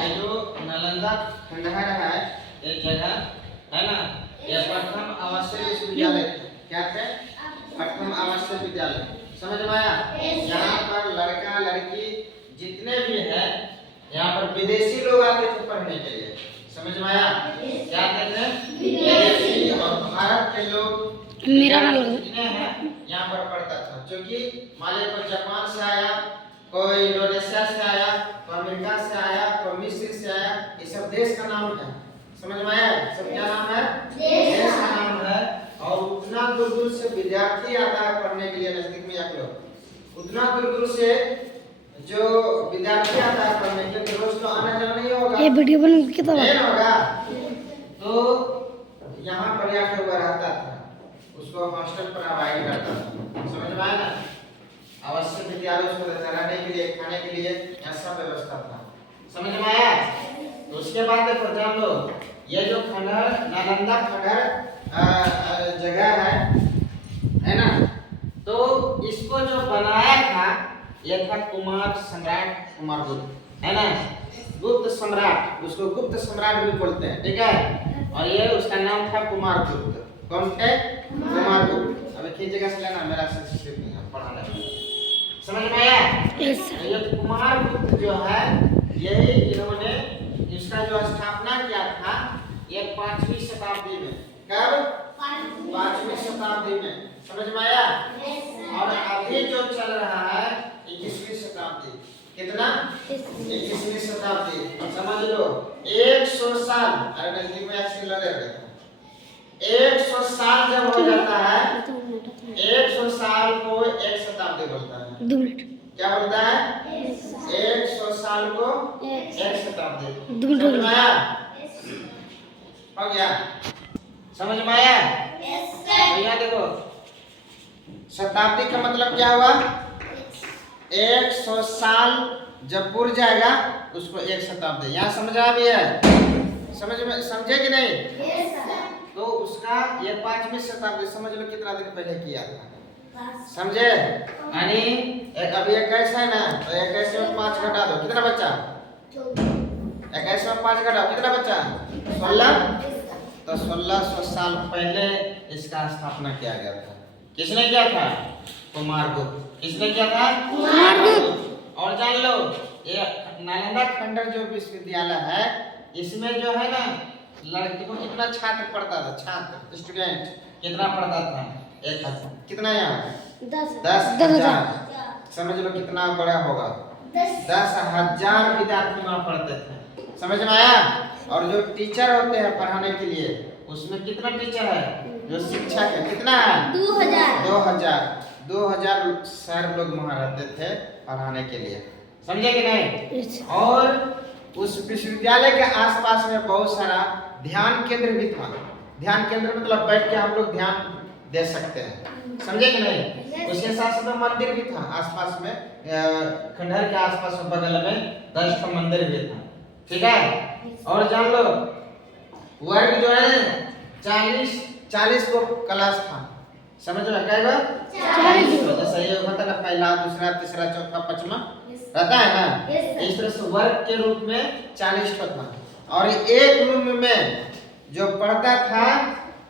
ये जो नालंदा खंडहर है, ये जगह है ना, ये प्रथम आवासीय विश्वविद्यालय क्या है? प्रथम आवासीय विद्यालय। समझ में आया? यहाँ पर लड़का लड़की जितने भी है, यहाँ पर विदेशी लोग आते थे पढ़ने के लिए। समझ में आया? क्या आते थे? विदेशी और भारत के लोग जितने हैं यहाँ पर पढ़ता था। क्योंकि मान लीजिए कोई जापान से आया, कोई इंडोनेशिया से आया, कोई अमेरिका से आया, कोई मिस्र से आया, ये सब देश का नाम है। समझ में आया? सब क्या नाम है? देश का नाम है। और उतना दूर दूर से विद्यार्थी आता है पढ़ने के लिए। नजदीक में आप लोग उतना दूर दूर से जो विद्यार्थी आता है पढ़ने के लिए, रोज तो आना जाना नहीं होगा, ये वीडियो बन कितना होगा। तो यहाँ पर आके हुआ रहता था, उसको हॉस्टल प्रोवाइड करता था। समझ में आया ना? अवश्य विद्यालय उसको रहने के लिए, खाने के लिए ऐसा व्यवस्था था। समझ में आया? तो उसके बाद देखो जान लो, ये जो खंडहर नालंदा खंडहर जगह है ना, तो इसको जो बनाया था ये था कुमार सम्राट कुमार गुप्त, है ना, गुप्त सम्राट। उसको गुप्त सम्राट भी बोलते हैं, ठीक है। और ये उसका नाम था कुमार गुप्त। कौन थे? कुमार गुप्त। अब एक जगह से लेना, मेरा संस्कृत नहीं है, पढ़ाना है। समझ में आया? ये कुमार गुप्त जो है, यही इन्होंने इसका जो स्थापना किया था, ये 5वीं शताब्दी में। कब? 5वीं शताब्दी में। समझ में आया? और अभी जो चल रहा है 21वीं शताब्दी। कितना? 21वीं शताब्दी। समझ लो 100 साल। अरे नजदीक में ऐसे लगे रहते हैं। 100 साल जब हो जाता है, 100 साल को एक शताब्दी बोलता है। 2 मिनट क्या बोलता है? 100 साल को एक शताब्दी। 2 मिनट समझ में आया? हो गया? समझ में आया? तो यहाँ देखो, शताब्दी का मतलब क्या हुआ? 100 साल जब पूर जाएगा उसको एक शताब्दी। यहाँ समझा भी है? समझ में समझे कि नहीं? तो उसका ये 5वीं शताब्दी, समझ लो कितना दिन पहले किया था। समझे? यानी अभी 21 है ना, तो 21 में 5 घटा दो, कितना बचा? 21 में 5 घटाओ, कितना बचा? 16। तो 1600 साल पहले इसका स्थापना किया गया था। किसने किया था? कुमार गुप्त। किसने किया था? कुमार गुप्त। और जान लो, ये नालंदा खंडहर जो विश्वविद्यालय है, इसमें जो है ना, लड़की को कितना छात्र पढ़ता था? छात्र स्टूडेंट कितना पढ़ता था? 1000। कितना यहाँ? 10,000। समझ लो कितना बड़ा होगा। 10,000 विद्यार्थी वहाँ पढ़ते थे। समझ में आया? और जो टीचर होते हैं पढ़ाने के लिए, उसमें कितना टीचर है? जो शिक्षक है कितना है? 2000 सर लोग वहाँ रहते थे पढ़ाने के लिए। समझे कि नहीं? और उस विश्वविद्यालय के आसपास में बहुत सारा ध्यान केंद्र भी था। ध्यान केंद्र मतलब बैठ के हम लोग ध्यान दे सकते हैं। समझे कि नहीं? उसके साथ साथ मंदिर भी था आसपास में, खंडहर के आसपास में बगल में 10 ठो मंदिर भी था। ठीक है? और जान लो, वर्ग जो है 40 को क्लास था। समझ में? क्या 40? जैसे ये होता है ना, पहला, दूसरा, तीसरा, चौथा, 5वां रहता है ना, इस तरह से वर्ग के रूप में 40 ठो था। और एक रूम में जो पढ़ता था,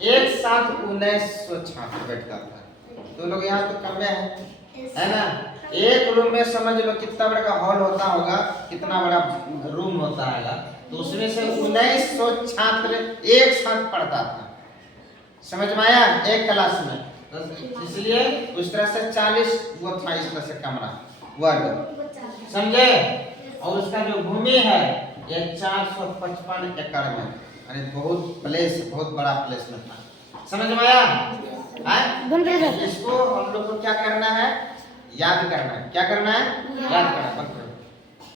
एक साथ 1900 छात्र बैठता था। तो लोग यहाँ तो कम है ना? एक रूम में समझ लो कितना बड़ा का हॉल होता होगा, कितना बड़ा रूम होता है, तो उसमें से 1900 छात्र एक साथ पढ़ता था। समझ में आया? एक क्लास में। तो इसलिए उस तरह से 40 वो था, इस तरह से कमरा वर्ग। समझे? और उसका जो भूमि है ये 455 एकड़ में, यानी बहुत बड़ा प्लेस में था। समझ में आया? इसको हम लोग को क्या करना है? याद करना है। क्या करना है? याद करना है।